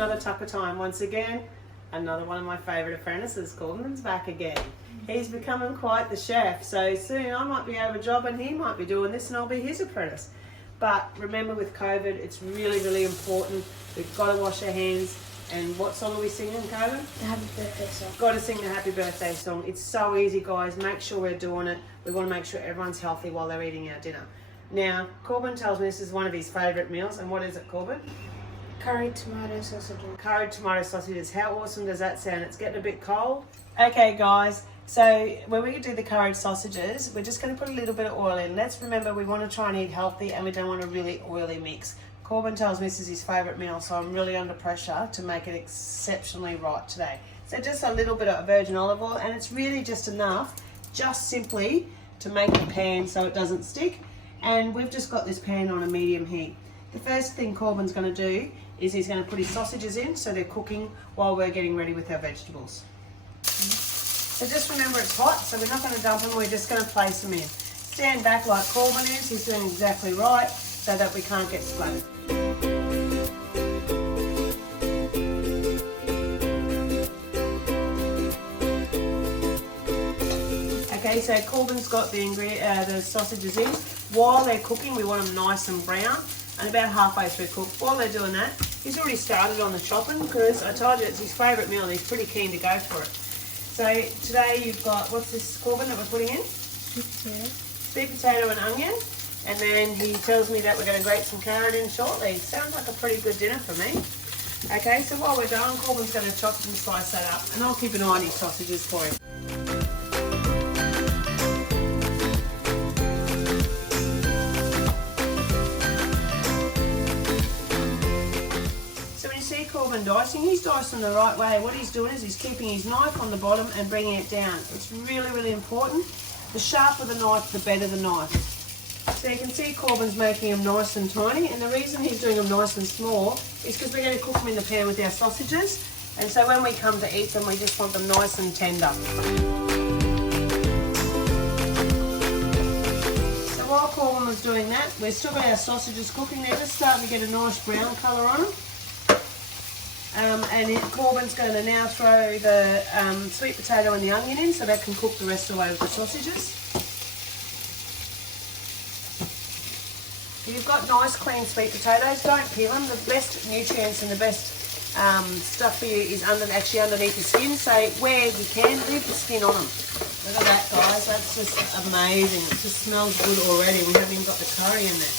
another Tucka-Time. Once again, another one of my favourite apprentices, Corbin's back again. He's becoming quite the chef, so soon I might be out of a job and he might be doing this and I'll be his apprentice. But remember, with COVID, it's really, really important. We've got to wash our hands. And what song are we singing, Corbin? The happy birthday song. Got to sing the happy birthday song. It's so easy, guys. Make sure we're doing it. We want to make sure everyone's healthy while they're eating our dinner. Now, Corbin tells me this is one of his favourite meals. And what is it, Corbin? Curried tomato sausages. Curried tomato sausages. How awesome does that sound? It's getting a bit cold. Okay, guys. So when we do the curried sausages, we're just going to put a little bit of oil in. Let's remember, we want to try and eat healthy and we don't want a really oily mix. Corbin tells me this is his favourite meal, so I'm really under pressure to make it exceptionally right today. So just a little bit of virgin olive oil, and it's really just enough, just simply to make the pan so it doesn't stick. And we've just got this pan on a medium heat. The first thing Corbin's going to do is he's going to put his sausages in so they're cooking while we're getting ready with our vegetables. So just remember, it's hot, so we're not going to dump them, we're just going to place them in. Stand back like Corbin is, he's doing exactly right, so that we can't get splattered. Okay, so Corbin's got the sausages in. While they're cooking, we want them nice and brown, and about halfway through cooked. While they're doing that, he's already started on the chopping because I told you it's his favourite meal and he's pretty keen to go for it. So today you've got, what's this, Corbin, that we're putting in? Sweet potato and onion. And then he tells me that we're going to grate some carrot in shortly. Sounds like a pretty good dinner for me. Okay, so while we're done, Corbin's going to chop and slice that up. And I'll keep an eye on his sausages for him. So when you see Corbin dicing, he's dicing the right way. What he's doing is he's keeping his knife on the bottom and bringing it down. It's really, really important. The sharper the knife, the better the knife. So you can see Corbin's making them nice and tiny, and the reason he's doing them nice and small is because we're going to cook them in the pan with our sausages, and so when we come to eat them we just want them nice and tender. So while Corbin was doing that, we've still got our sausages cooking. They're just starting to get a nice brown colour on them. Corbin's going to now throw the sweet potato and the onion in so that can cook the rest of the way with the sausages. If you've got nice clean sweet potatoes, don't peel them. The best nutrients and the best stuff for you is actually underneath the skin, so where you can, leave the skin on them. Look at that, guys, that's just amazing. It just smells good already. We haven't even got the curry in there.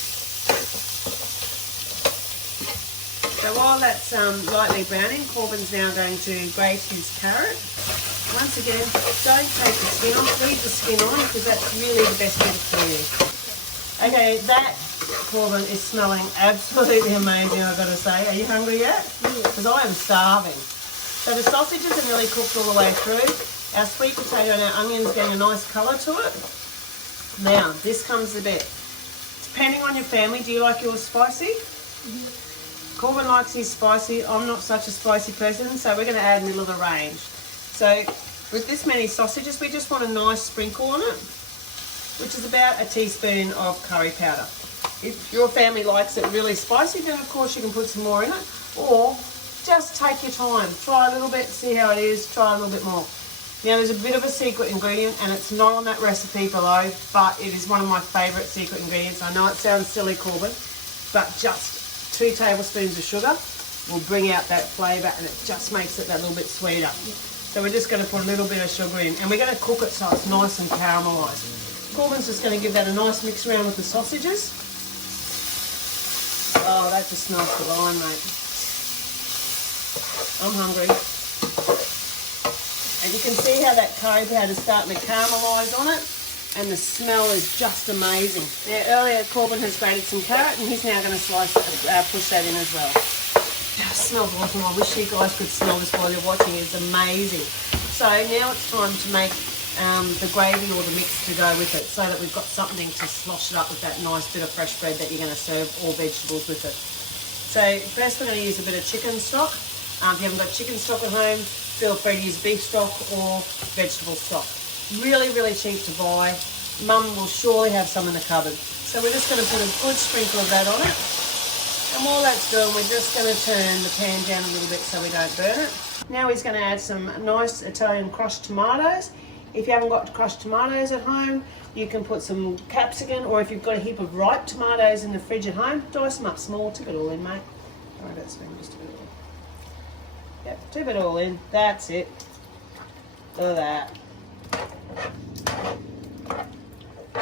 So while that's lightly browning, Corbin's now going to grate his carrot. Once again, don't take the skin off, leave the skin on because that's really the best bit for you. Okay, that, Corbin, is smelling absolutely amazing, I've got to say. Are you hungry yet? Because I am starving. So the sausages are nearly cooked all the way through. Our sweet potato and our onions getting a nice colour to it. Now, this comes the bit. Depending on your family, do you like yours spicy? Corbin likes his spicy. I'm not such a spicy person, so we're going to add middle of the range. So with this many sausages, we just want a nice sprinkle on it, which is about a teaspoon of curry powder. If your family likes it really spicy, then of course you can put some more in it, or just take your time. Try a little bit, see how it is, try a little bit more. Now there's a bit of a secret ingredient and it's not on that recipe below, but it is one of my favourite secret ingredients. I know it sounds silly, Corbin, but just 2 tablespoons of sugar will bring out that flavour and it just makes it that little bit sweeter. So we're just going to put a little bit of sugar in and we're going to cook it so it's nice and caramelised. Corbin's just going to give that a nice mix around with the sausages. Oh, that just smells divine, mate. I'm hungry. And you can see how that curry powder is starting to caramelise on it, and the smell is just amazing. Now, earlier Corbin has grated some carrot, and he's now going to push that in as well. Oh, it smells awesome. I wish you guys could smell this while you're watching. It's amazing. So now it's time to make the gravy or the mix to go with it, so that we've got something to slosh it up with that nice bit of fresh bread that you're going to serve all vegetables with it. So first we're going to use a bit of chicken stock. If you haven't got chicken stock at home, feel free to use beef stock or vegetable stock. Really, really cheap to buy. Mum will surely have some in the cupboard. So we're just going to put a good sprinkle of that on it. And while that's doing, we're just going to turn the pan down a little bit so we don't burn it. Now he's going to add some nice Italian crushed tomatoes. If you haven't got crushed tomatoes at home, you can put some capsicum, or if you've got a heap of ripe tomatoes in the fridge at home, dice them up small, tip it all in, mate. Alright, that's fine, just a bit all. Yep, tip it all in, that's it. Look at that.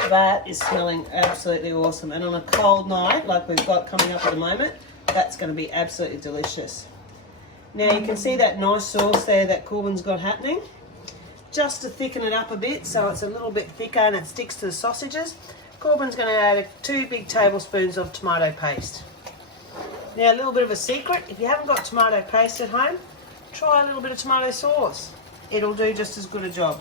That is smelling absolutely awesome, and on a cold night like we've got coming up at the moment, that's going to be absolutely delicious. Now you can see that nice sauce there that Corbin's got happening. Just to thicken it up a bit so it's a little bit thicker and it sticks to the sausages, Corbin's going to add 2 big tablespoons of tomato paste. Now a little bit of a secret, if you haven't got tomato paste at home, try a little bit of tomato sauce. It'll do just as good a job.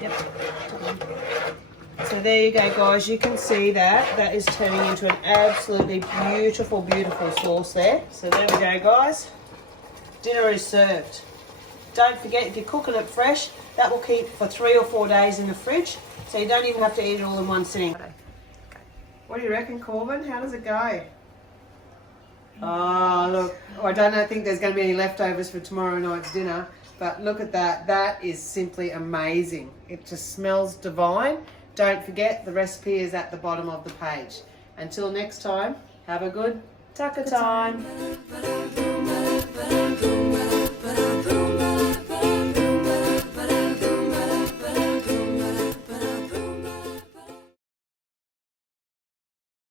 Yep. So there you go, guys. You can see that is turning into an absolutely beautiful, beautiful sauce there. So there we go, guys. Dinner is served. Don't forget, if you're cooking it fresh, that will keep for 3 or 4 days in the fridge. So you don't even have to eat it all in one sitting. What do you reckon, Corbin? How does it go? Oh, look. Oh, I don't think there's going to be any leftovers for tomorrow night's dinner. But look at that. That is simply amazing. It just smells divine. Don't forget, the recipe is at the bottom of the page. Until next time, have a good Tucka-Time.